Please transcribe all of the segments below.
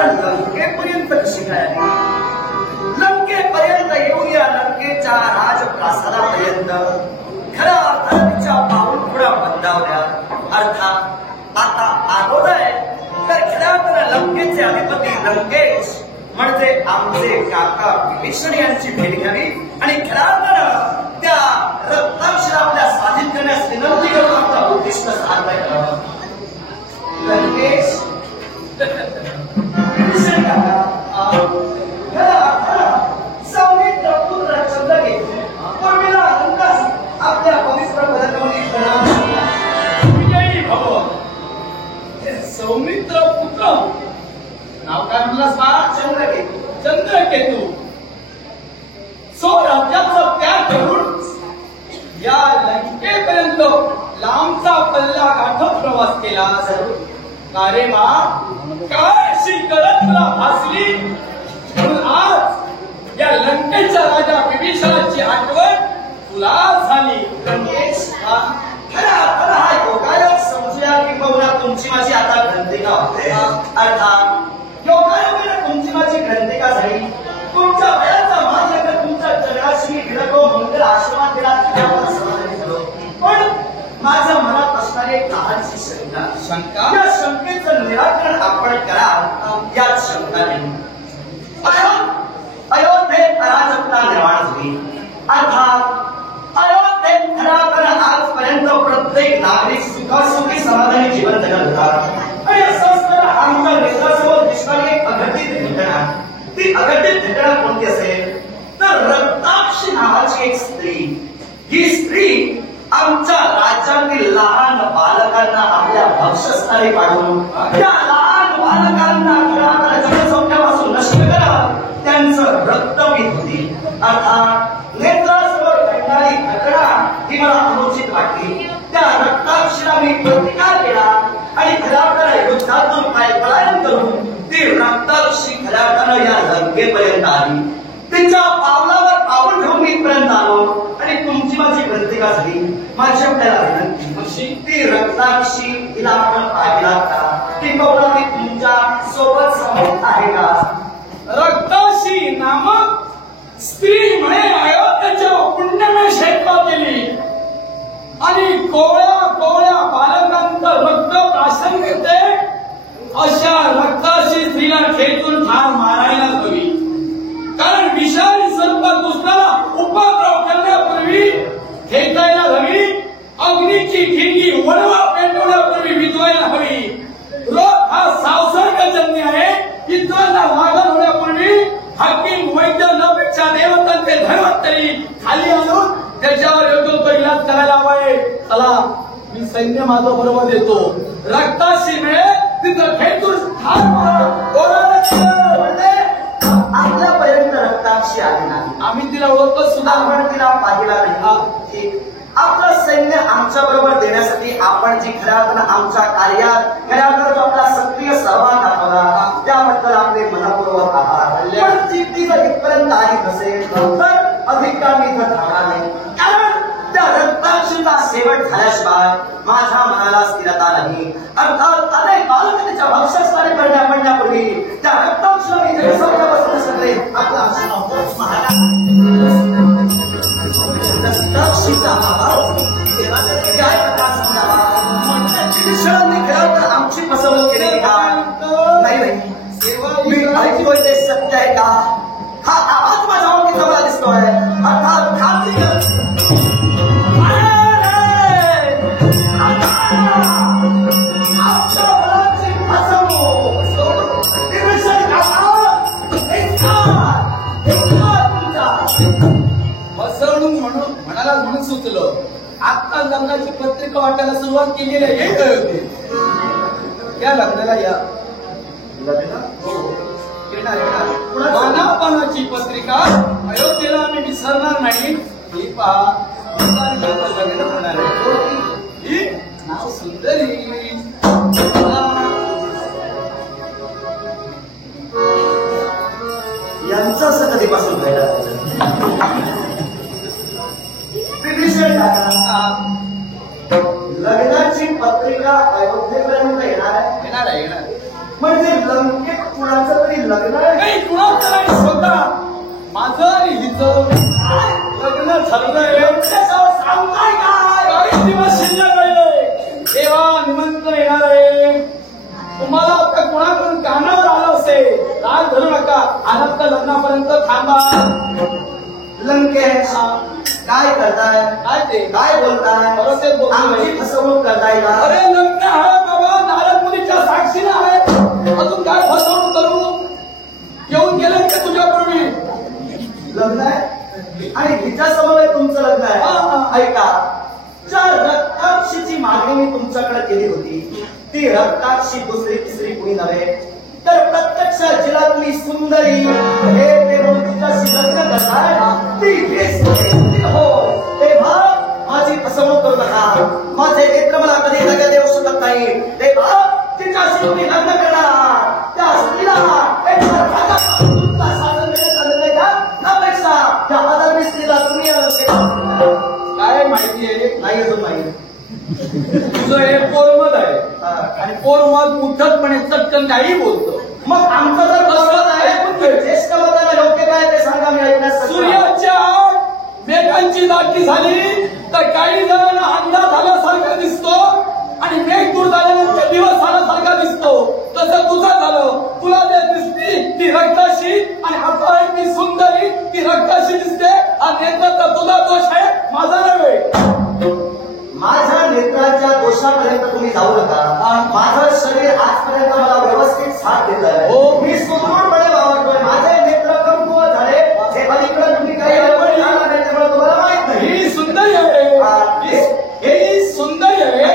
या लंकेपर्यंत कशी काय आली? लंकेपर्यंत येऊया, लंकेच्या राजप्रासादापर्यंत खऱ्या अर्थाने तिच्या पाऊलखुणा बंदावल्या. अर्थात आता अगोदर तर खऱ्या तर लंकेचे अधिपती लंकेश म्हणजे आमचे काका विभीषण यांची भेट घ्यावी आणि खऱ्या तर त्या रक्ताक्षर आपल्या स्वाधीन करण्यास विनंती करून आपला उद्दिष्ट साध्य करावं. लंकेश विभीषण काका सौमित्र पुत्र चंद्रकेतू पूर्वीला लंकास आपल्या पवित्र पदकमली प्रणाम विजयी भव. सौमित्र पुत्र नाव काय म्हणलास बा? चंद्रकेतू. चंद्रकेतू. सो राज्याचा त्याग करून या लंकेपर्यंत लांबचा पल्ला गाठत प्रवास केला. का रे बा? काय अशी करत तुला भासली म्हणून आज या लंकेच्या राजा विभीषणाची आठवण तुला झाली. लंकेश खरा हा योगायोग समजूया किंवा तुमची माझी आता ग्रंथिका होते. अर्थात योगायोगाने तुमची माझी ग्रंथिका झाली. तुमच्या वयाचा मान लेकर तुमच्या जगाशी भिडको मंगल आश्रमात गेला त्यावर समाधानी झालो. पण माझ्या मनात असणारी एक लहानशी शंका, या शंकेचं निराकरण आपण कराल याच शंकाने अयोध्येत अराजकता निर्माण झाली. अर्थात अयोध्येत खऱ्यातर आजपर्यंत प्रत्येक नागरिक सुखासुखी समाधानी जीवन जगत होता. आणि असं असताना आमच्या नेत्रासमोर दिसणारी एक अघटित घटना, ती अघटित घटना कोणती असेल तर रक्ताक्षी नावाची एक स्त्री. ही स्त्री आमच्या राज्यातील लहान बालकांना आपल्या भक्षस्थानी पाडून त्या लहान बालकांना खऱ्यातर जनसंख्यापासून नष्ट करत त्यांचं रक्त पीत होती. अर्थात नेत्रासमोर घडणारी घटना ही मला अनुचित वाटली. त्या रक्ताक्षीला मी प्रतिकार केला आणि खऱ्यातर युद्धातून पलायन करून ती रक्ताक्षी खऱ्यातर या लंकेपर्यंत आली. तिच्या पावलावर पाऊल ठेवून मी इथपर्यंत आलो आणि तुमची माझी ग्रंथिका झाली. माझी आपल्याला विनंती, ती रक्ताक्षी तिला आपण पाहिला का? ती कवळा मी तुमच्या सोबत समोर आहे का? रक्ताशी नामक स्त्री म्हणे अयोध्येच्या पुण्यमय क्षेत्रात गेली आणि कोवळ्या कोवळ्या बालकांचं रक्त प्राशन करते. अशा रक्ताशी स्त्रीला खेचून ठार मारायला हवी. कारण विषारी सर्प दुसऱ्याला उपद्रव करण्यापूर्वी खेचायला हवी. अग्नीची ठिणगी वळवा पेटवण्यापूर्वी विजवायला हवी. रोग हा संसर्गजन्य आहे. इतरांना लागण होण्यापूर्वी हाकीम वैद्य नपेक्षा देवतांचे धन्वंतरी खाली आणून त्याच्यावर योग्य तो इलाज करायला हवाय. चला मी सैन्य माझं बरोबर देतो. रक्ताशी मिळेल तिथं खेचून ठार मारा. आपल्यापर्यंत रक्ताक्षी आली नाही. आम्ही तिला ओळखत सुद्धा आपण तिला पाहिला नाही. आपलं सैन्य आमच्या बरोबर देण्यासाठी आपण जी खऱ्यातर आमच्या कार्यात खऱ्यातर जो आपला सक्रिय सहभाग दाखवला त्याबद्दल आपले मनपूर्वक आभार. पण ती जर इथपर्यंत आली नसेल तर अधिक काळ मी इथं थांबणार नाही. कारण त्या रक्ताक्षीचा शेवट झाल्याशिवाय माझ्या मनाला स्थिरता नाही. अर्थात अनेक बालक त्याच्या भक्षस्थानी पडण्यापूर्वी त्या रक्ताक्षीला मी जनसंख्यापासून सगळे आपला रक्ताक्षीचा आवाज काय प्रकार समजावा. विभीषणांनी खरं तर आमची फसवणूक केली काय? नाही मी ऐकतोय ते सत्य आहे का? हा आवाज माझ्या ओळखीचा मला दिसतोय. अर्थात खात्री आमच्या मुलांची फसवणूक विभीषण फसवणूक म्हणून म्हणून सुचलं. आता लग्नाची पत्रिका वाटायला सुरुवात केलेली आहे. हे काय होते त्या लग्नाला या येणार मानापणाची पत्रिका अयोध्येला आम्ही विसरणार नाही. ही पहा लग्न होणार आहे. ही नाव सुंदरी. यांचं असं कधीपासून व्हायला विभीषण लग्नाची पत्रिका अयोध्येपर्यंत येणार आहे. येणार आहे. म्हणजे लंकेत कुणाचं लग्न आहे? काही कुणाचं नाही, स्वतः माझं आणि हिचं लग्न ठरलंय. सांगताय काय? 40 दिवस शिल्लक राहिले. तेव्हा निमंत्रण येणार आहे. तुम्हाला आता कोणाकडून कानावर आलं असेल, राग धरू नका. आलात तर लग्नापर्यंत थांबा. लंकेश काय करताय? काय ते काय बोलताय? बरं ते बोलतोय. आमची फसवणूक करताय का? अरे लग्न आहे बाबा, नारद मुलीच्या साक्षीने आहे. अजून काय फसवणूक करू? येऊन गेले का तुझ्यापूर्वी? लग्न आहे आणि हिच्या समोर तुमचं लग्न आहे. ऐका, ज्या रक्ताक्षीची मागणी मी तुमच्याकडे केली होती ती रक्ताक्षी दुसरी तिसरी कुणी नव्हे तर प्रत्यक्ष जिला तुम्ही सुंदरी हे देऊन तिच्याशी लग्न करताय ती हीच ती हो. तेव्हा माझी फसवणूक करू नका. माझे नेत्र मला कधी दगा देऊ शकत नाही. तेव्हा तिच्याशी तुम्ही लग्न करणार त्या स्त्रीला एक तुमचा शासन देण्यात का अपेक्षा त्या आदरणी स्त्रीला तुम्ही काय माहिती आहे? नाही अजून माहिती. तुझं हे पोरमत आहे आणि पोरमत उद्धटपणे चटकन काही बोलतो. मग आमचं जर बसवत आहे ज्येष्ठ मताला योग्य काय ते सांगा, मी ऐकण्यास सूर्याच्या आड मेघांची दाटी झाली तर काही जणांना अंधार झाल्यासारखा दिसतो आणि मेघ दूर झाल्यानंतर दिवस झाल्यासारखा दिसतो. तसं तुझं झालं. तुला जे दिसती ती रक्ताशी आणि आता ती सुंदरी ती रक्ताशी दिसते. हा नेत्राचा तुझा दोष आहे, माझा नव्हे. माझ्या नेत्राच्या दोषापर्यंत तुम्ही जाऊ नका. माझं शरीर आजपर्यंत मला व्यवस्थित साथ देतंय. हो. मी सुदृढपणे वावरतोय. माझे नेत्र कमकुवत झाले हे अलीकडे तुम्ही काही त्यामुळे तुम्हाला माहित नाही. ही सुंदरी आहे, ही सुंदरी आहे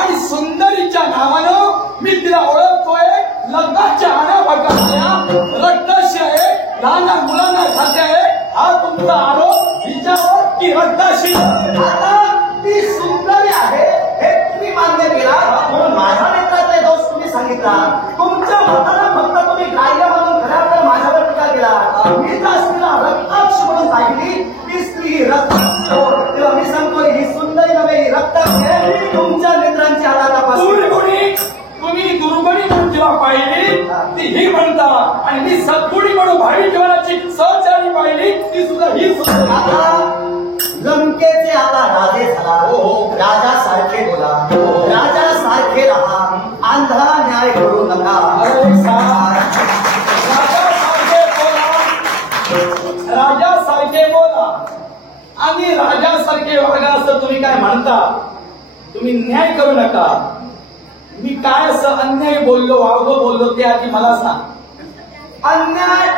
आणि सुंदरीच्या नावानं मी तिला ओळखतोय. लग्नाच्या आण्यावाट्या रक्ताशी आहे, लहान मुलांना खाते आहे. हा तुमचा आरोप हिच्यावर की रक्ताशी? आता ती सुंदरी आहे हे तुम्ही मान्य केला म्हणून माझ्या नेत्रातले दोष तुम्ही सांगितला. तुमच्या मताला फक्त तुम्ही ग्राह्य म्हणून खऱ्या माझ्यावर टीका केला. मी त्या स्त्रीला रक्ताक्ष म्हणून पाहिली. ती स्त्री रक्ताक्ष हो. तेव्हा मी सांगतोय ही सुंदरी नव्हे, ही रक्ताक्ष आहे. तुमच्या नेत्रांची आता तपास. तुम्ही दुर्गुणी म्हणून जेव्हा पाहिली ती ही म्हणता आणि मी सद्गुणी म्हणून भावी जीवनाची सहचारी पाहिली ती सुद्धा ही सुद्धा. आता लंकेचे आता राजे झाला. राजासारखे बोला, राजासारखे राहा, आंधळा न्याय करू नका. राजासारखे बोला आणि राजासारखे वागा असं तुम्ही काय म्हणता. तुम्ही न्याय करू नका. मी काय असं अन्याय बोललो, वावगं बोललो ते आधी मला सांग. अन्याय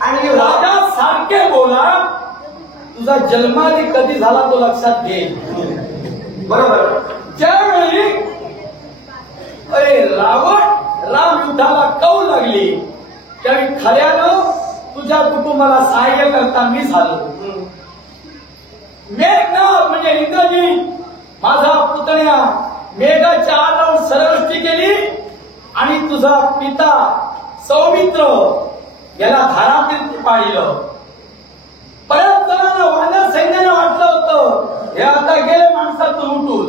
आणि राजासारखे बोला. तुझा जन्माधी कधी झाला तो लक्षात घे. बरोबर. ज्यावेळी अरे राम युद्धाला कौल लागली त्यावेळी खऱ्यानं तुझ्या कुटुंबाला सहाय्य करता मी झालो. मेघनाथ म्हणजे इंद्रजी माझा पुतण्या मेघाच्या आड सरवृष्टी केली आणि तुझा पिता सौमित्र याला धारातीत पाडिलं. बऱ्याच जणांना वानर सैन्यानं वाटलं होतं हे आता गेले माणसातून उठून.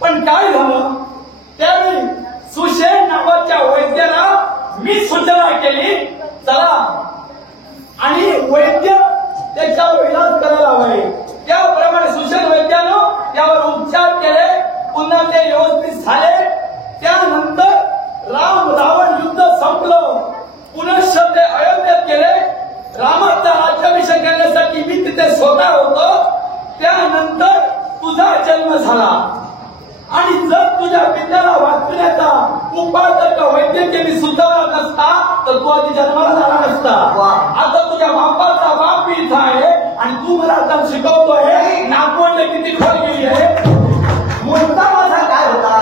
पण काय झालं त्यावेळी सुषेण नावाच्या वैद्याला मी सूचना केली चला आणि वैद्य त्याच्यावर इलाज करायला हवे. त्याप्रमाणे सुषेण वैद्यानं त्यावर उपचार केले. पुन्हा ते व्यवस्थित झाले. त्यानंतर राम रावण युद्ध संपलं. पुनश्च ते अयोध्येत गेले. रामाचा राज्याभिषेक करण्यासाठी मी तिथे स्वतः होतो. त्यानंतर तुझा जन्म झाला आणि जर तुझ्या पित्याला वाचण्याचा उपाय जर का वैद्यकीय मी सुधारला नसता तर तू आधी जन्माला झाला नसता. आता तुझ्या बापाचा बाप मी इथं आहे आणि तू मला आता शिकवतोय नागवंड किती खोल गेली आहे. मुद्दा माझा काय होता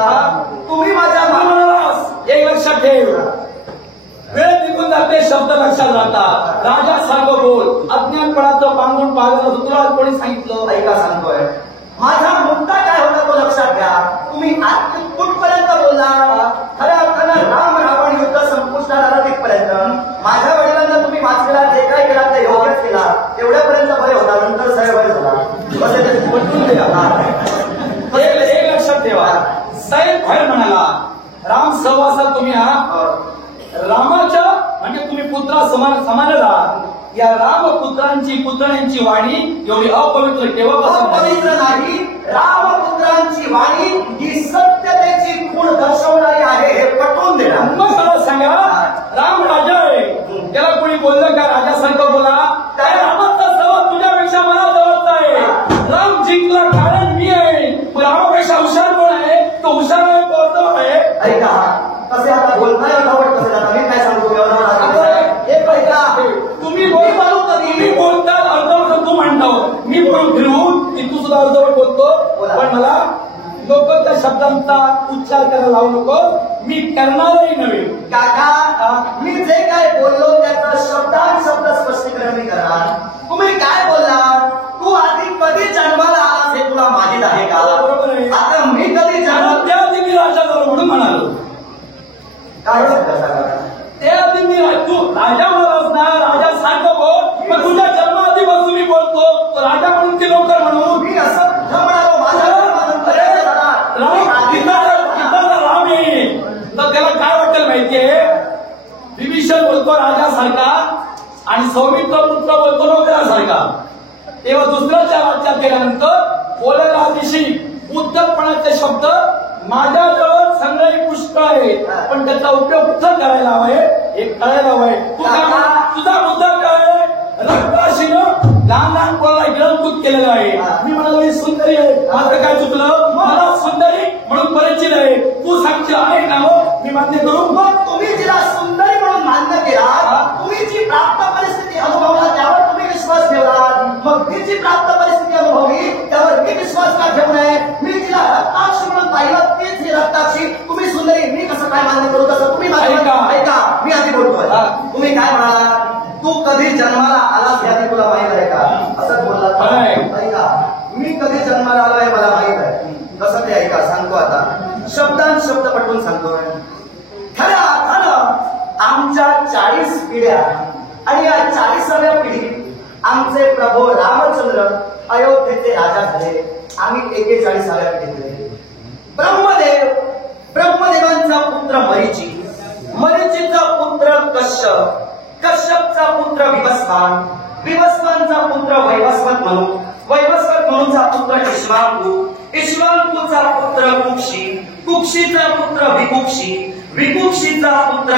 तुम्ही माझ्या म्हणूनच एक लक्षात ठेव. वेळ निघून जाते शब्द लक्षात राहतात. राजा सारखं बोल. अज्ञानपणाचं पांगून पाहिलं तुला कोणी सांगितलं? ऐका सांगतोय माझा मुद्दा काय होता तो लक्षात घ्या. तुम्ही कुठपर्यंत बोलला खऱ्या अर्थानं राम रावण युद्ध संपुष्टात आलं तिथपर्यंत. माझ्या वडिलांना तुम्ही वाचलेला जे काय केला ते योग्यच केला तेवढ्यापर्यंत बरे होता. नंतर सैर बरे झाला. पटवून दिला. एक लक्षात ठेवा. सैर भर म्हणाला राम सहवासात तुम्ही आहात. रामाच्या म्हणजे तुम्ही पुत्रा समानच आहात. या रामपुत्रांची पुतण्यांची वाणी एवढी अपवित्र केव्हापासून झाली? पवित्र नाही. रामपुत्रांची वाणी ही सत्यतेची खूण दर्शवणारी आहे हे पटवून देणार. मग मला सांगा, राम राजा आहे, त्याला कोणी बोललं का राजासारखं बोला? त्या रामाचा सवाल तुझ्यापेक्षा मला जवळचा आहे. राम जिंकला कारण मी आहे. रामापेक्षा हुशार कोण आहे? तो हुशार आहे, तो अर्धवट आहे. ऐका, कसे आता बोलताय अर्धवट कसे जाता? मी काय सांगतो एक ऐका, तुम्ही बोलतात अर्धवट तू म्हणतो, मी बोलून फिरवून की तू सुद्धा अर्धवट बोलतो. पण मला लोक त्या शब्दांचा उच्चार करायला लावू नको. मी करणारही नव्हे. काका, मी जे काय बोललो त्याचं शब्द स्पष्टीकरण मी करणार. तुम्ही काय बोलला? तू आधी कधी जन्माला आलास हे तुला माहित आहे का? बरोबर आहे. आता मी कधी जन्म त्याआधी मी राजा झालो म्हणून म्हणालो. काय सांगा? त्याआधी मी तू राजा म्हणालास ना, राजा सारखं बोल. मग तुझ्या जन्माआधीपासून मी बोलतो राजा म्हणून की लवकर म्हणून? मी असं म्हणालो माझ्या राम येईल तर त्याला काय वाटेल माहितीये? विभीषण बोलतो राजासारखा आणि सौमित्र पुत्र बोलतो नोकरासारखा. तेव्हा दुसऱ्याच्या राज्यात गेल्यानंतर बोलायला दिशी उद्धटपणाचे शब्द माझ्याजवळ संग्रही पुष्कळ आहे, पण त्याचा उपयोग कुठं करायला हवाय हे कळायला हवंय. तुझा मुद्दा काय? रक्ताशीनं लहान लहान पोराला गिळंकृत केलेलं आहे. मी म्हणालो ही सुंदरी आहे, माझं काय चुकलं? मला सुंदरी म्हणून परिचित आहे. तू सांगशील आहे ना? मी मान्य करू. मग तुम्ही जिला सुंदरी म्हणून मान्य केला, तुम्ही जी प्राप्त परिस्थिती अनुभवला त्यावर तुम्ही विश्वास ठेवला. मग मी जी प्राप्त परिस्थिती अनुभवली त्यावर मी विश्वास का ठेवू नये? मी जिला रक्ताक्षी म्हणून पाहिलं तीच ही रक्ताक्षी. तुम्ही सुंदरी, मी कसं काय मान्य करू? तसं तुम्ही ऐका, मी आधी बोलतोय. तुम्ही काय म्हणाला? तू कधी जन्माला आलास यादी तुला माहित आहे का? असंच बोलला. ऐका, मी कधी जन्माला आलो आहे मला माहित आहे. कसं ते ऐका, सांगतो आता. शब्द पटवून सांगतोय. खरं आमच्या 40 पिढ्या आणि या 40व्या पिढीत आमचे प्रभू रामचंद्र अयोध्येचे राजा झाले. आम्ही 41व्या पिढीत. ब्रह्मदेवांचा पुत्र मरीची, मरीचीचा पुत्र कश्यप, कश्यपचा पुत्र विवस्वानचा पुत्र वैवस्वत म्हणू, वैवस्वत म्हणूचा पुत्र इक्ष्वाकूचा पुत्र कुक्षीचा पुत्र विकुक्षीचा पुत्र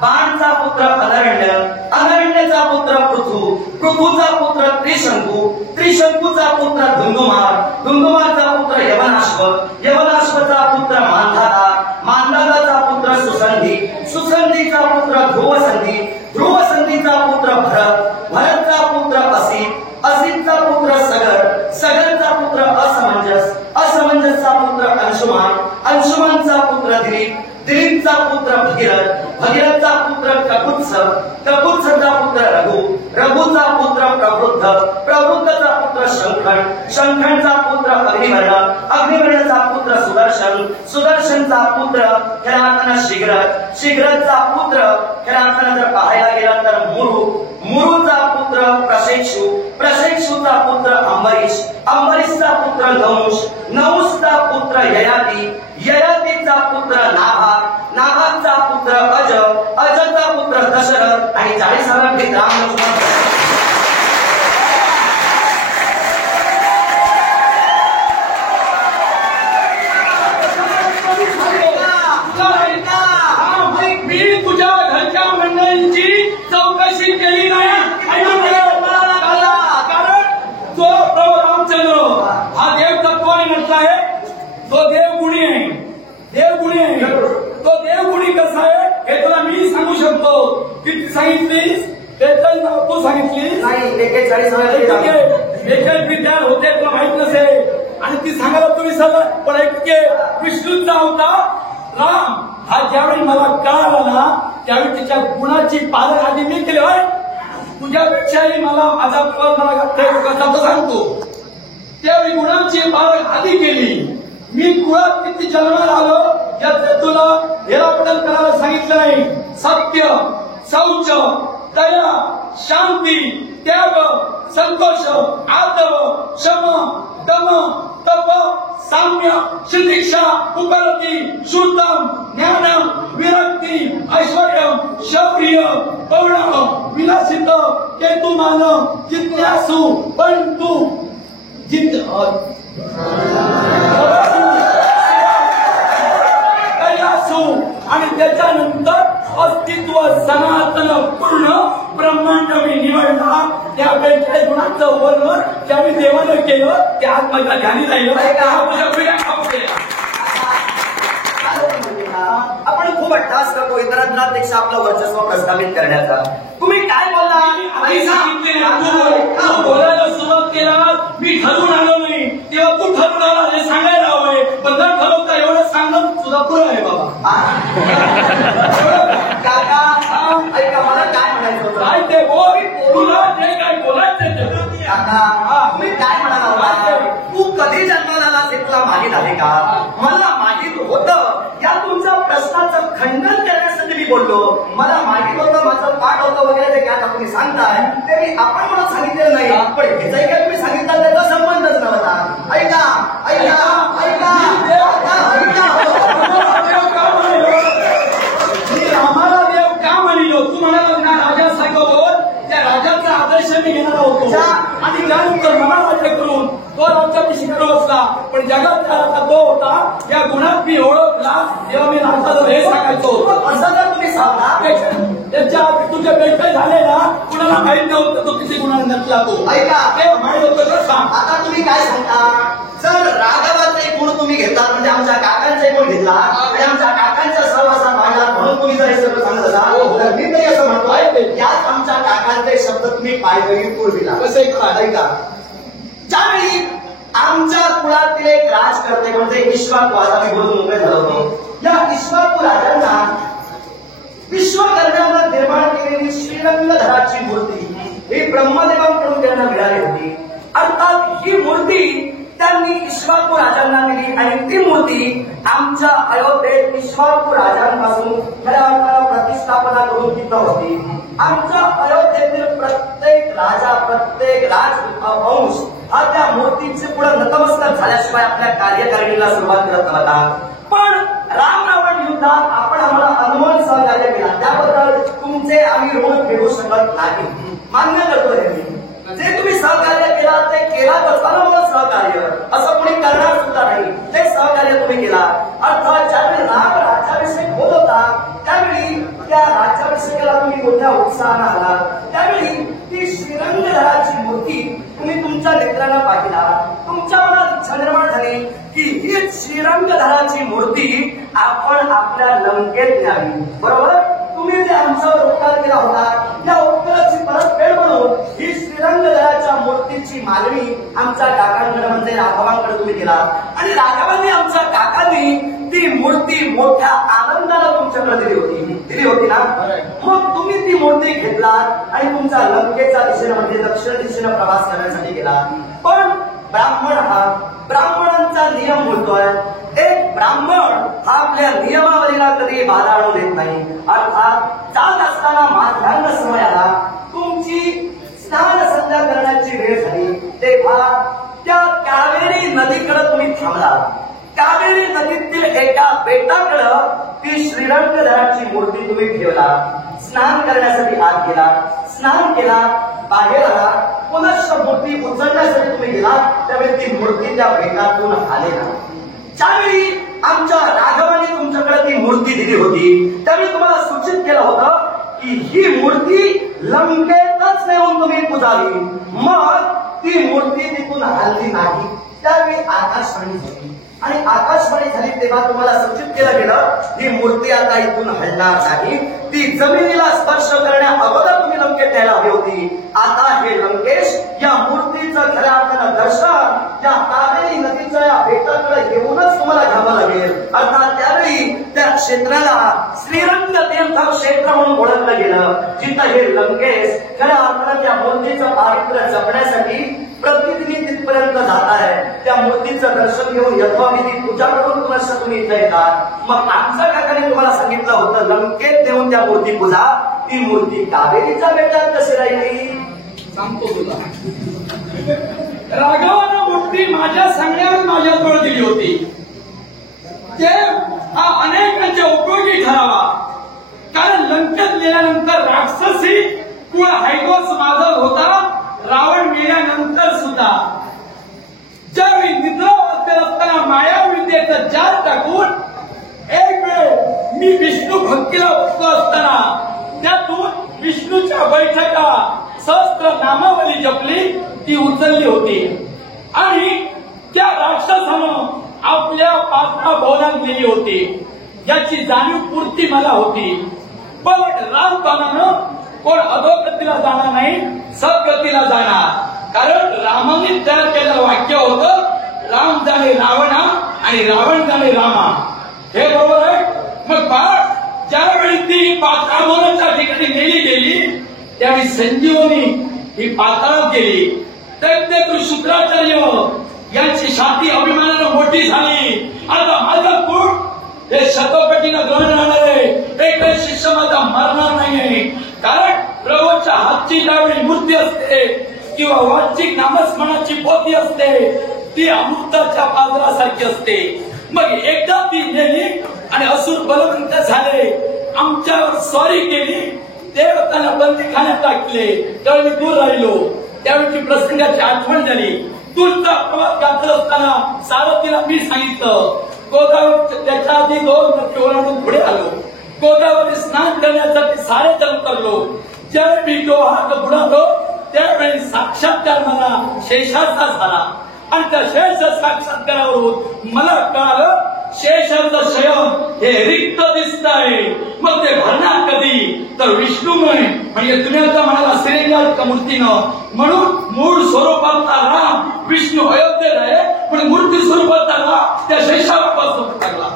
बाणचा पुत्र अनरण्यचा पुत्र पृथूचा पुत्र त्रिशंकूचा पुत्र धुंधुमारचा पुत्र यवनाश्वचा पुत्र मांधाताचा पुत्र सुसंधीचा पुत्र ध्रुवसंधीचा पुत्र भरतचा पुत्र असितचा पुत्र सगरचा पुत्र असमंजसचा पुत्र अंशुमानचा पुत्र दिलीपचा पुत्र भगीरथचा पुत्र ककुत्सचा पुत्र रघुचा पुत्र प्रवृद्धचा पुत्र शंखणचा पुत्र अग्निवर्णचा पुत्र सुदर्शनचा पुत्र शीघ्रचा पुत्र जर पाहायला गेला तर मुरुचा पुत्र प्रशेक्षुचा पुत्र अंबरीशचा पुत्र नहुषचा पुत्र ययातीचा पुत्र नाभाचा पुत्र अजचा पुत्र दशरथ आणि 40व्या पिढीत राम लक्ष्मण. मी तुझ्या घरच्या मंडळींची चौकशी केली नाही. कारण तो प्रभू रामचंद्र हा देव तत्वाने नटला आहे. तो देवगुणी आहे. तो देवगुणी कसा आहे हे तुला मी सांगू शकतो. किती सांगितलीस? तू सांगितलीस नाही. 41व्या विद्यान होते तुला माहित नसेल आणि ती सांगायला तुम्ही सगळं. पण ऐके, विष्णूचा अवतार राम हा ज्यावेळी मला कळाला ना त्यावेळी त्याच्या गुणाची पालक आधी मी केली. तुझ्यापेक्षाही मला माझा प्रवास सांगतो. त्यावेळी गुणांची पालक आधी केली. मी कुळात किती जन्माला आलो यात तुला हेरापटन करायला सांगितलं नाही. सत्य, शौच, दया, शांती, त्याग, संतोष, आदव, क्षम, दम, तप, साम्य, शितिक्षा, उपरती, श्रुतम, ज्ञानम, विरक्ती, ऐश्वर्य, शौर्य, पौर्ण, विलासित, केतुमान, जिज्ञासू, पण तू आणि त्याच्यानंतर अस्तित्व सनातन पूर्ण ब्रह्मांड मी निवडला. त्या 42 गुणांचं वर्णन ज्यावेळी देवानं केलं त्या आज माझ्या ध्यानी राहिलं. आपण खूप अट्टास करतो इतरांपेक्षा आपलं वर्चस्व प्रस्थापित करण्याचा. तुम्ही काय बोलला? बोलायला सुरुवात केला. मी ठरवून आलो नाही तेव्हा तू ठरवून आला हे सांगायला हवंय. बंधन ठरवता एवढं सांगणं सुद्धा पुरं आहे बाबा. काका ऐका मला काय म्हणायचं होतं. काय ते बोल तुला जे काय बोलायचं काका तुम्ही काय म्हणाला? तू कधी जन्माला आलास हे तुला माहीत आहे का? मला माहीत होतं. या तुमच्या प्रश्नाचं खंडन करण्यासाठी मी बोललो. मला माहीत होतं माझं पाठ होतं वगैरे जे काय तुम्ही सांगताय ते मी आपण मला सांगितलेलं नाही. पण ह्याचाही काय तुम्ही सांगितलं त्याचा संबंधच नव्हता. ऐका ऐका ऐका आम्हाला देव का म्हणलो? तू म्हणाला ना राजासारखं बोल. त्या राजाचा आदर्श मी घेणार होतो आणि त्यानंतर मला राज्य करून तो राज्याभिषेक बसला. पण जगात राजा तो होता. या गुणात मी ओळखला तेव्हा मी राजा हे सांगायचो. असं जर तुम्ही सांगा त्याच्या तुझ्या बेटे झाले ना कुणाला माहित नव्हतं तो किती गुणांनी नसला तो. ऐका ते माहित होतं तर सांग. आता तुम्ही काय सांगता? जर राघवाचे गुण तुम्ही घेतला म्हणजे आमच्या काकांचे गुण घेतला आणि आमच्या काकांच्या सहवासात पाहिला म्हणून तुम्ही जर हे सगळं सांगत असाल तर मी तरी असं म्हणतोय याच आमच्या काकांचे शब्द तुम्ही पायदळी दिला. कसं ऐका ज्यावेळी आमच्या कुळातील एक राजकर्ते म्हणजे इक्ष्वाकू आता मी बोलून मोकळे झालो होतो. या इक्ष्वाकू राजांना विश्वकर्म्यानं निर्माण केलेली श्रीरंगधराची मूर्ती ही ब्रह्मदेवांकडून त्यांना मिळाली होती. अर्थात ही मूर्ती त्यांनी इक्ष्वाकू राजांना दिली आणि ती मूर्ती आमच्या अयोध्येत इक्ष्वाकू राजांपासून खऱ्या अर्थानं प्रतिष्ठापना करून तिथं होती. आमच्या अयोध्येतील प्रत्येक राजा प्रत्येक राजवंश हा त्या मूर्तीचे पुढे नतमस्तक झाल्याशिवाय आपल्या कार्यकारिणीला सुरुवात करत नव्हता. पण राम रावण युद्धात आपण आम्हाला अनमोल सहकार्य केला त्याबद्दल तुमचे आम्ही ऋण फेडू शकत नाही. मान्य करतोय मी. जे तुम्ही सहकार्य केला ते केलाच अनमोल सहकार्य असं कोणी करणार सुद्धा नाही. ते सहकार्य तुम्ही केला. अर्थात ज्यावेळी राम राज्याभिषेक होत होता त्यावेळी त्या राज्याभिषेकाला तुम्ही मोठ्या उत्साहानं आला. त्यावेळी ती श्रीरंगधराची मूर्ती तुम्ही तुमच्या नेत्रांना पाहिला. तुमच्या मनात इच्छा निर्माण झाली की ही श्रीरंगधराची मूर्ती आपण आपल्या लंकेत न्यावी. बरोबर? तुम्ही जे आमच्यावर उपकार केला होता या उपकाराची परतफेड म्हणून ही श्रीरंगधराच्या मूर्तीची मागणी आमच्या काकांकडे म्हणजे राघवांकडे तुम्ही केला आणि राघवांनी आमच्या काकांनी ती मूर्ती मोठ्या आनंदाला तुमच्याकडे दिली होती ना. मग तुम्ही ती मूर्ती घेतला आणि तुमच्या लंकेच्या दिशेने म्हणजे दक्षिण दिशेने प्रवास करण्यासाठी गेला. पण ब्राह्मणांचा नियम बोलतोय एक ब्राह्मण हा आपल्या नियमावलीला कधी बाधा आणू देत नाही. अर्थात जात असताना माध्यान्ह समयाला तुमची स्नान संध्या करण्याची वेळ झाली तेव्हा त्या कावेरी नदीकडे तुम्ही थांबला. कावेरी नदीतील एका बेटाकडं ती श्रीरंगधराची मूर्ती तुम्ही ठेवला. स्नान करण्यासाठी आत गेला. स्नान केला. बाहेर आला. पुनश्च मूर्ती उचलण्यासाठी तुम्ही गेला त्यावेळी ती मूर्ती त्या बेटातून आलेला. ज्यावेळी आमच्या राघवाने तुमच्याकडे ती मूर्ती दिली होती त्यावेळी तुम्हाला सूचित केलं होतं की ही मूर्ती लंकेतच नेऊन तुम्ही पुजावी. मग ती मूर्ती तिथून हलली नाही. त्यावेळी आकाशवाणी झाली आणि आकाशवाणी झाली तेव्हा तुम्हाला सूचित केलं गेलं ही मूर्ती आता इथून हलणार नाही. ती जमिनीला स्पर्श करण्या अगोदर तुम्ही लंकेत न्यायला हवी होती. आता हे लंकेश या मूर्तीचं खऱ्या अर्थानं दर्शन या कावेरी नदीच्या या बेटाकडे येऊनच तुम्हाला घ्यावं लागेल. अर्थात त्यावेळी त्या क्षेत्राला श्रीरंग तीर्थ क्षेत्र म्हणून ओळखलं गेलं जिथं हे लंकेश खऱ्या अर्थानं त्या मूर्तीचं पावित्र्य जपण्यासाठी प्रतिनिधी तिथपर्यंत जात आहे. त्या मूर्तीचं दर्शन घेऊन यथाविधी पूजा करून पुनश्च तुम्ही इथं येतात. मग आमच्या काकाने तुम्हाला सांगितलं होतं लंकेत देऊन त्या मूर्ती पूजा. ती मूर्ती कावेरीच्या बेटात कशी राहिली सांगतो तुला. राघवानं मूर्ती माझ्या सांगण्यावर माझ्याजवळ दिली होती. ते हा अनेकांच्या उपयोगी ठरावा. कारण लंकेत गेल्यानंतर कुळ हायकोच माझा होता रावण मेल्यानंतर सुद्धा. ज्यावेळी निद्रा अवस्थेत असताना माया विद्येचं जाल टाकून एक वेळ मी विष्णू भक्तीला बसलो असताना त्यातून विष्णूच्या बैठका सहस्त्र नामावली जपली ती उचलली होती आणि त्या राक्षसानं आपल्या पात्रा भवनात गेली होती. याची जाणीव पूर्ती मला होती. पण रामबाणानं कोण अधोगतीला जाणार नाही, सगतीला जाणार. कारण रामाने तयार केलेलं वाक्य होतं, राम जाणे रावणा आणि रावण जाणे रामा. हे बरोबर आहे. मग बाळ ज्यावेळी ती पाताळाच्या ठिकाणी नेली गेली त्यावेळी संजीवनी ही पाताळात गेली. तज्ञ शुक्राचार्य यांची छाती अभिमानानं मोठी झाली. आता माझं कुळ हे शतपटीनं ग्रहण राहणार आहे. एकही शिष्य माझा मरणार नाहीये. कारण प्रभूच्या हातची ज्यावेळी मूर्ती असते किंवा वाचिक नामस्मरणाची पोथी असते ती अमृताच्या पाजरासारखी असते. मग एकदा ती नेली आणि असुर बलवंत झाले, आमच्यावर स्वारी केली, देव त्यांना बंदीखान्यात टाकले. त्यावेळी मी दूर राहिलो. त्यावेळी ती प्रसंगाची आठवण झाली. दूरचा प्रवास गाठत असताना सारथीला मी सांगितलं, गोदावरी त्याच्या आधी 2 नदी ओलांडून पुढे आलो. गोदावरी स्नान करण्यासाठी सारे जण करलो. ज्यावेळी मी तो हात बुडालो त्यावेळी साक्षात्कार मला शेषाचा झाला आणि त्या शेष साक्षात्कारावरून मला कळालं शेषाचं शयन हे रिक्त दिसत आहे. मग ते भरणार कधी तर विष्णूमय म्हणजे तुम्ही आता म्हणाला श्रींगार मूर्तीनं. म्हणून मूळ स्वरूपाचा राम विष्णू अयोध्येत आहे पण मूर्ती स्वरूपाचा राम त्या शेषावर बसवून टाकला.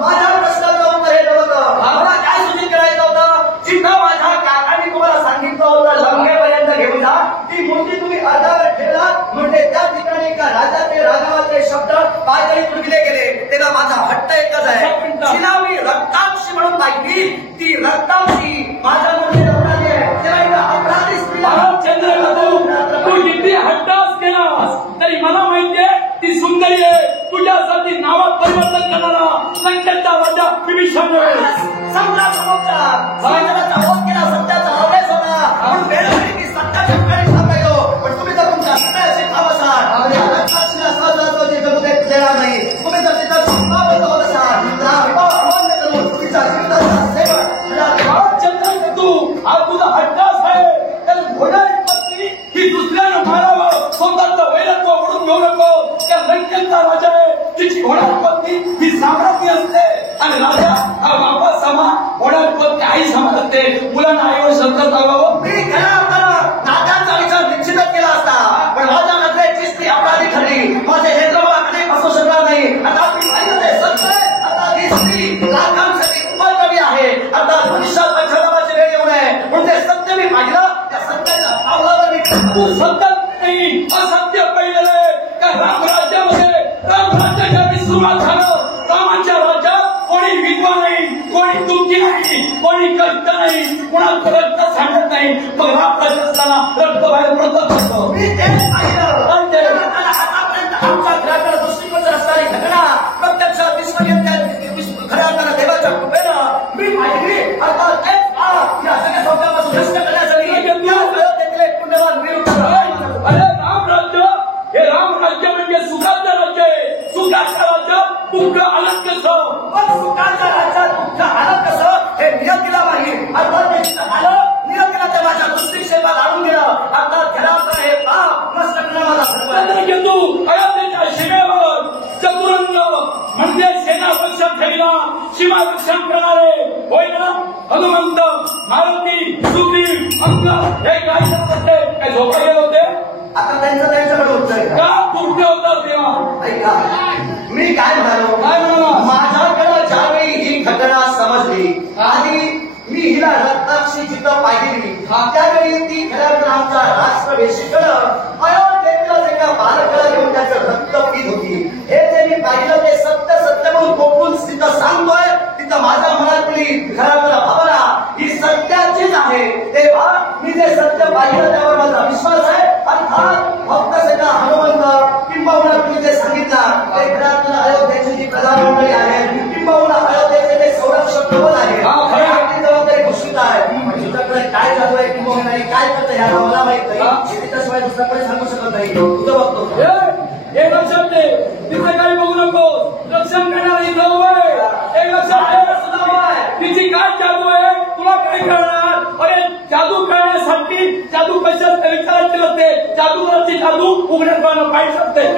माझ्या प्रश्नाचं उत्तर हे नव्हतं. मला काय सूचित करायचं होतं, जिथं माझ्या काकांनी तुम्हाला सांगितलं होतं लंकेपर्यंत घेऊन जा, ती मूर्ती तुम्ही अर्धावर ठेवला म्हणजे त्या ठिकाणी एका राजाचे राघवाचे शब्द काहीतरी तुडविले गेले. तेव्हा माझा हट्ट एकच आहे, तिला मी रक्ताक्षी म्हणून पाहिली. ती रक्ताक्षी माझ्यामध्ये रक्ताची आहे. तिला अपराधी स्त्रीला तू किती हट्टास केलास तरी मला माहितीये ती सुंदरी आहे. तुझ्यासाठी नावात परिवर्तन करणारा लंकेचा राजा विभीषण समजा समोरचा समाजाचा वध केला, सत्याचा अवलेस होता म्हणून वेळोवेळी मी सत्याच्या ठिकाणी थांबायलो. पण तुम्ही जर तुमच्या सगळ्याचे ठाव असाल रक्ताक्षीला सहजासहजी जगू देणार नाही. तुम्ही जर तिथं संभावत होत असाल तर अमान्य करून तुमच्या जीविताचा सेवक तू हा तुझा हट्टास आहे. तर घोडारी पत्नी ही दुसऱ्यानं मारावं स्वतःचं वैरत्व ओढून घेऊ नको. त्या लंकेचा राजा आहे, तिची घोडारी पत्नी ही साम्राज्ञी असते आणि राजा हा बाबा समा घोडारी पत्नी आई समान असते. मुलांना आईवर श्रद्धा चालवावं. मी खऱ्या अर्थानं नात्यांचा विचार निश्चितच केला असता पण माझ्या नजरेची स्त्री अपराधी ठरली. माझे हेंद्र मला कधी फसवू शकणार नाही. आता मी पाहिलं ते सत्य आहे. आता ही स्त्री लाखांसाठी उपकवी आहे. आता भविष्यात अक्षराची वेळ येऊ नये म्हणून ते सत्य मी पाहिलं. त्या सत्याच्या अवलंबन तू सत्य नाही असत्य पाहिलेलं आहे का? रामराज्यामध्ये रामराज्याच्या सुरुवात झालं. रामाच्या राज्यात कोणी विधवा नाही, कोणी दुःखी नाही, कोणी कष्ट नाही, कोणाचं रक्त सांगत नाही. मग रामराज्य असताना रक्त बाहेर पडत असतं. मी तेच पाहिलं. आतापर्यंत आमच्या घराकडे दृष्टिकोन असणारी घटना प्रत्यक्षात दिसून येते. खऱ्या अर्थानं देवाच्या कृपेनं मी पाहिली. आता तेच या सगळ्या सौख्यापासून नष्ट करण्यासाठी पुण्यवान विरुद्ध अरे रामराज्य हे रामराज्य म्हणजे सुखाचं राज्य आहे. सुखाच्या राज्यात दुःख आलं कसं? पण सुखाच्या राज्यात दुःख आलं कसं हे नियतीला माहीत. अर्थात ते आलं नियतीला ते माझ्या दृष्टिक्षेपात आणून गेलं. आता घरात हे पाप नष्ट करणं मला सर्व अयोध्येच्या सीमेवर चतुरंग म्हणजे सेनापक्ष ठेवला सीमारक्षण करणारे होय ना हनुमंत, मारुती, सुग्रीव, अंग हे काय करत काय झोपा गेले होते. आता त्यांच्याकडे उत्तर का कुठे होता तेव्हा? ऐका मी काय म्हणालो, माझ्याकडे ज्यावेळी ही घटना समजली आणि मी हिला रक्ताक्षी जिथं पाहिली त्यावेळी ती खऱ्या आमच्या राष्ट्रवेशीकडं अयोध्येतल्या एका बालकाला घेऊन त्याचं रक्त पीत होती. हे जे मी पाहिलं ते सत्य सत्य म्हणून कोपून तिथं सांगतोय. तिथं माझ्या मनातली खऱ्या भावना ही सत्याचीच आहे. तेव्हा मी जे सत्य पाहिलं त्यावर माझा विश्वास आहे. अर्थात फक्त सगळा हनुमंत किंबहुना तुम्ही जे सांगितलं ते खऱ्या अयोध्येची जी प्रधान मंडळी आहे किंबहुना अयोध्येचे ते संरक्षक प्रबोध आहे. जबाबदारी घोषित आहे. तुझ्याकडे काय चालू आहे ह्या भावना माहित हा? नाही तिच्याशिवाय दुसऱ्याकडे सांगू शकत नाही तुझं बघतो हे लक्षात दे तिथे काही बघू नको रक्षण करणारी जाऊ आहे हे लक्षात दे तिची काय जादू आहे तुला काय करणार अरे जादू करण्यासाठी जादू कशात विचार केलं ते जादूगाराची जादू उघड्यात पाहिजे असते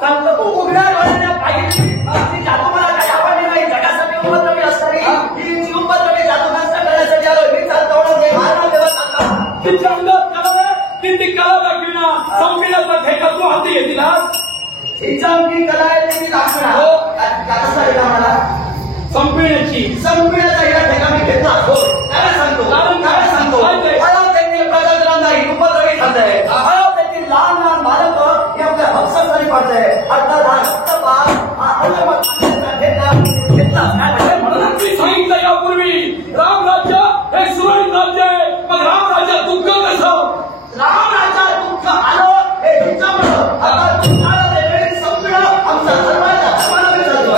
सांगतो तू उघड्या डोळ्याने पाहिजे ती जादू मला काही आवडली नाही जगासाठी उपद्रवी असणारी ही जी उपद्रवी जादू नष्ट करण्यासाठी आलो मी चालतो म्हणून मारणार तेव्हा सांगतो तिच्या अंगात कला आहे ती कला दाखविना संपण्याचा ठेका तू हाती घेतला हिच्या अंगी कला आहे ती दाखवणार हो. कसं आहे मला संपण्याची संपण्याचा हिला ठेका मी घेतला हो काय सांगतो काय सांगतो मला त्यांनी प्रजाजनांना ही उपद्रवी ठरलंय मला त्यांची लहान लहान बालक हे आपल्या भक्षासाठी पडलंय घेतला म्हणून मी सांगितलं यापूर्वी राम राज्य हे सुरळीत राज्य आहे मग राम राज्यात दुःख कसं राम राज्यात दुःख आलं हे हिच्यामुळं आता दुःखाला देवेळी संपणं आमचा सर्वांचा धर्माला विचारतो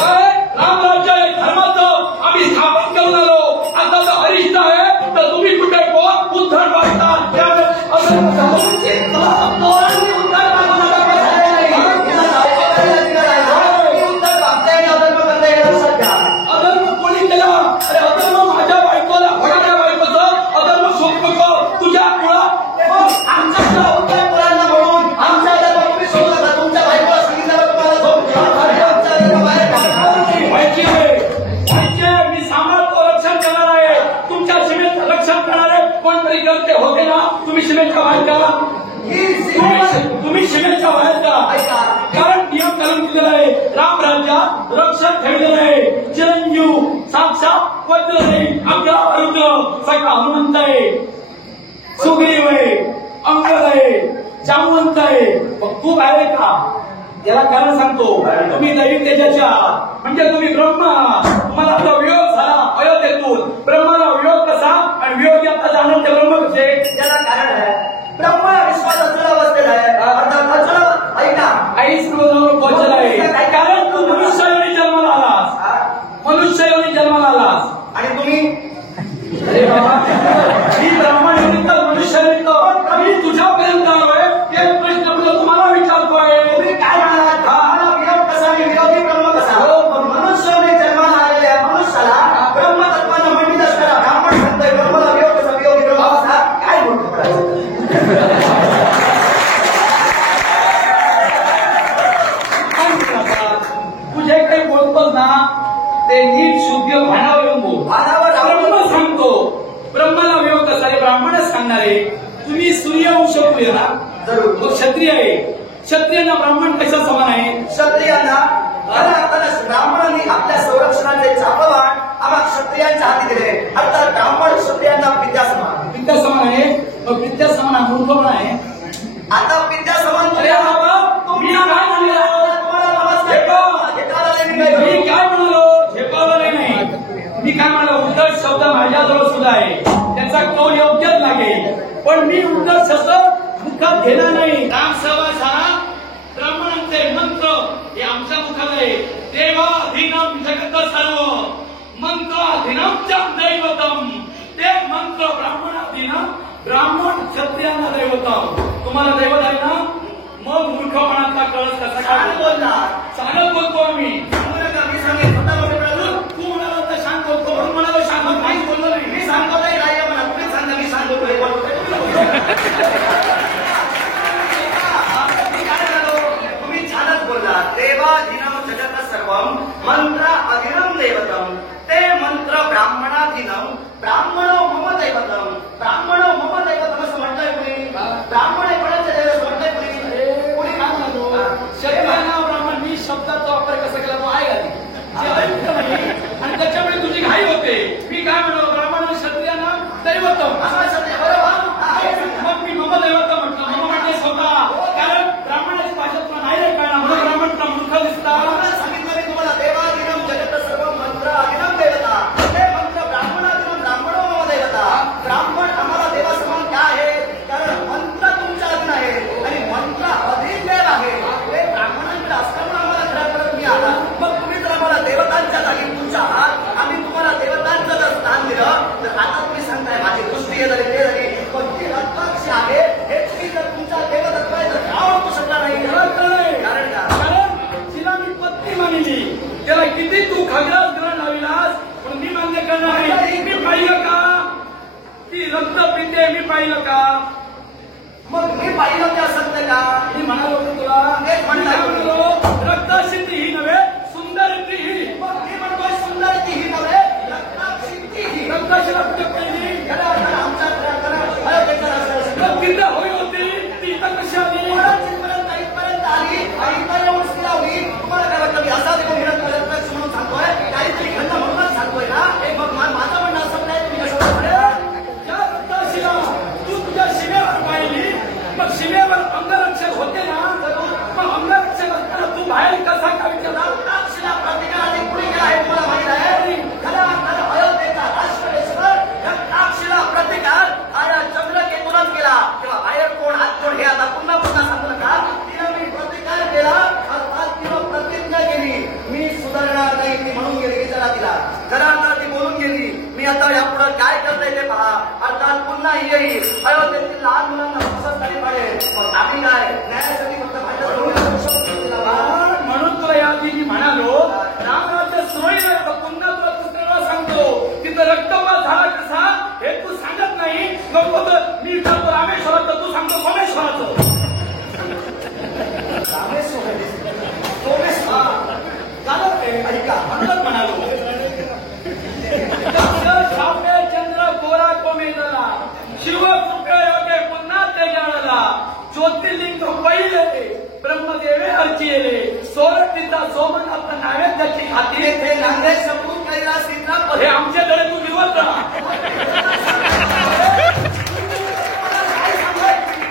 राम राज्य आहे धर्माचं आम्ही स्थापन करून आलो आता तर अरिष्ट आहे तर तुम्ही कुठे कोण उद्धर वाटता त्यामुळे पोरांनी उत्तर मागू नका उत्तर मागता येईल अधर्म करता येईल सध्या अधर्म कोणी केला अरे अधर्म माझ्या बायकोला होणाऱ्या बायकोचं अधर्म शोध नको तुझ्या मुळा आमच्या उत्तर पोरांना म्हणून आमच्या तुम्ही शोधू नका तुमच्या बायकोला सांगितलं तुम्हाला झोप व्हायची मी सामर्थ्य रक्षण करणार आहे तुमच्या सीमेचं रक्षण करणारे कोणतरी करते होते ना तुम्ही सीमेच्या बाहेर का तुम्ही सीमेच्या बाहेर का कारण नियम करून दिलेला आहे राम राज्यात रक्षण ठेवलेलं आहे चिरंजीव साक्षात वज्र आहे अकरा आरोग्य सगळा हनुमंत आहे सुग्रीव आहे अंगद आहे जामवंत आहे मग तू काय रे का याला कारण सांगतो तुम्ही दैवी तेजाच्या म्हणजे तुम्ही ब्रह्मा तुम्हाला आता वियोग झाला अयोध्येतून ब्रह्माला वियोग कसा आणि वियोग आता जाणार ते ब्रह्म कसे याला कारण आहे ब्रह्मा विश्वास अचल अवस्थेत आहे अर्थात अचल ऐका आई सर्वजण पोहोचला आहे कारण तू मनुष्य जन्माला आलास मनुष्य जन्माला आलास आणि तुम्ही अरे बाबा मी ब्राह्मण निमित्त मनुष्य निमित्त मी तुझ्यापर्यंत आलोय एक प्रश्न तुम्हाला विचारतोय तुम्ही काय म्हणालात मला विरोध कसा आणि विरोधी ब्रह्म कसा हो पण मनुष्याने जन्माला आलेल्या मनुष्याला ब्रह्मतत्वानं मंडित असताना ब्राह्मण म्हणतोय ब्रह्माला विरोध कसा विरोधी ब्रह्म कसा काय म्हणतो तुझे काही बोलतोस ना ते नीट शुद्ध भानावर बोल ब्रह्म सांगतो ब्रह्माला वियोग कसा रे ब्राह्मणच सांगणारे तुम्ही सूर्यवंश कुळे ना जरूर तो क्षत्रिय आहे क्षत्रियांना ब्राह्मण कशा समान आहे क्षत्रियांना ब्राह्मणांनी आपल्या संरक्षणाचे चापवान आम्हा क्षत्रियांच्या हाती दिले अर्थात ब्राह्मण क्षत्रियांना विद्या समान विद्या समान आहे मग विद्या समान हा मूर्खपणा आहे आता विद्या समान अरे बाबा तुम्ही काय म्हणलं मी काय म्हणालो झेपावलं नाही मी काय म्हणालो उद्धट शब्द माझ्याजवळ सुद्धा आहे त्याचा कौल योग्यच लागेल पण मी उद्धट शब्द मुखात घेणार नाही राम सहवास झाला ब्राह्मणांचे मंत्र हे आमच्या मुखात आहे देवाधीनम जगत सर्व मंत्राधीनम च दैवतम ते मंत्र ब्राह्मणाधीनम ब्राह्मण क्षत्रियांना दैवतम तुम्हाला दैवत आहे ना मग मूर्खपणाचा कळस कसा काय बोलणार चालत बोलतो आम्ही मी सांगेन तू म्हणाला तर शांत होतो म्हणून म्हणाला शांत काहीच बोललो नाही मी सांगतो नाही काय म्हणा तुम्ही सांगा मी सांगतो हे तुम्ही छानच बोलला देवाधीनम जगत सर्वम मंत्र अधीनम देवतम ते मंत्र ब्राह्मणाधीनम ब्राह्मणो मम दैवतम ब्राह्मणो मम दैवतम असं म्हणताय कुणी ब्राह्मण आहे कोणाचं दैवत म्हणताय कुणी काय म्हणतो शरीराला ब्राह्मण मी शब्दाचा वापर कसा केला तो मी पाहिलं का ती रक्त पिते मी पाहिलं का मग मी पाहिलं त्या सत्य का मी म्हणालो होतो तुला एक म्हणालो रक्ताशी ती ही नव्हे सुंदर ती ही मग मी म्हणतोय सुंदर ती ही नव्हे रक्ताची ती ही रक्ताशी रक्त पहिली आमचा तिथं होई होती ती इथं कशी आली इथपर्यंत आली आणि इथं येऊन स्थिरावली तुम्हाला काय वाटतं मी असा देखून हिरत म्हणून सांगतोय काहीतरी घडलं म्हणूनच सांगतोय ना हे बघ माझं म्हणणं असं नाही तुम्ही कसं त्या रक्ताशीला तू तुझ्या शिमेवर पाहिली मग शिमेवर अंगरक्षक होते ना मग अंगरक्षक असताना तू बाहेर कसा का विचारला रक्ताक्षीला प्रतिकाराने कुणी केला हे मला माहित आहे खरा अयोध्येचा राष्ट्रदेशवर रक्ताक्षीला प्रतिकार आया चंद्रकेतूनच केला किंवा बाहेर कोण हात कोण हे आता पुन्हा पुन्हा सांगू नका तिनं मी प्रतिकार केला अर्थात तिनं प्रतिज्ञा केली मी सुधारणार नाही ती म्हणून गेली विचारा तिला जरा आता ती बोलून गेली मी आता यापुढे काय करता ते पहा अर्थात पुन्हा ही येईल अयोध्येतील लहान मुलांना फसवणारी पाडेल मग आम्ही काय न्यायासाठी फक्त म्हणून तुला या आधी मी म्हणालो रामराज्य सुरळीत पुन्हा तुला दुसऱ्याला सांगतो तिथं रक्तपात झाला कसा हे तू सांगत नाही नको तर मी सांगतो रामेश्वराचं तू सांगतो सोमेश्वराचं ऐका म्हणूनच म्हणालो चंद्र गोरा कोमेजला शिव कृपया योगे पुन्हा ते जाणला ज्योतिर्लिंग पहिले ब्रह्मदेवे अर्चिले सोरतीचा सोमनाथ नैवेद्याची खाती ते नांदेड संपून कैला सीता हे आमच्या दळे तू विरोध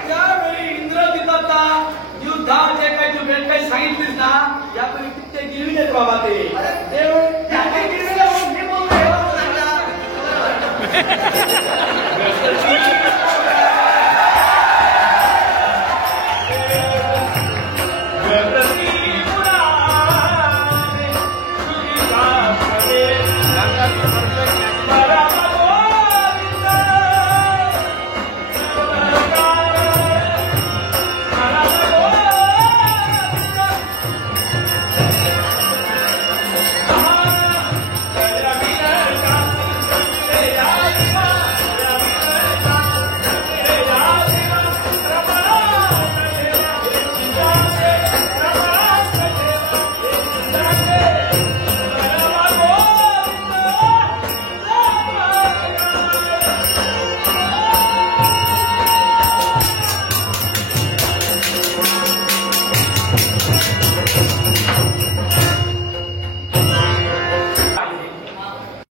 त्यावेळी इंद्रजिताचा युद्धाचे काही तू भेट काही सांगितलीस ना यापैकी ते गिरविलेत बाबा ते देव गिरविले मी बोलतोय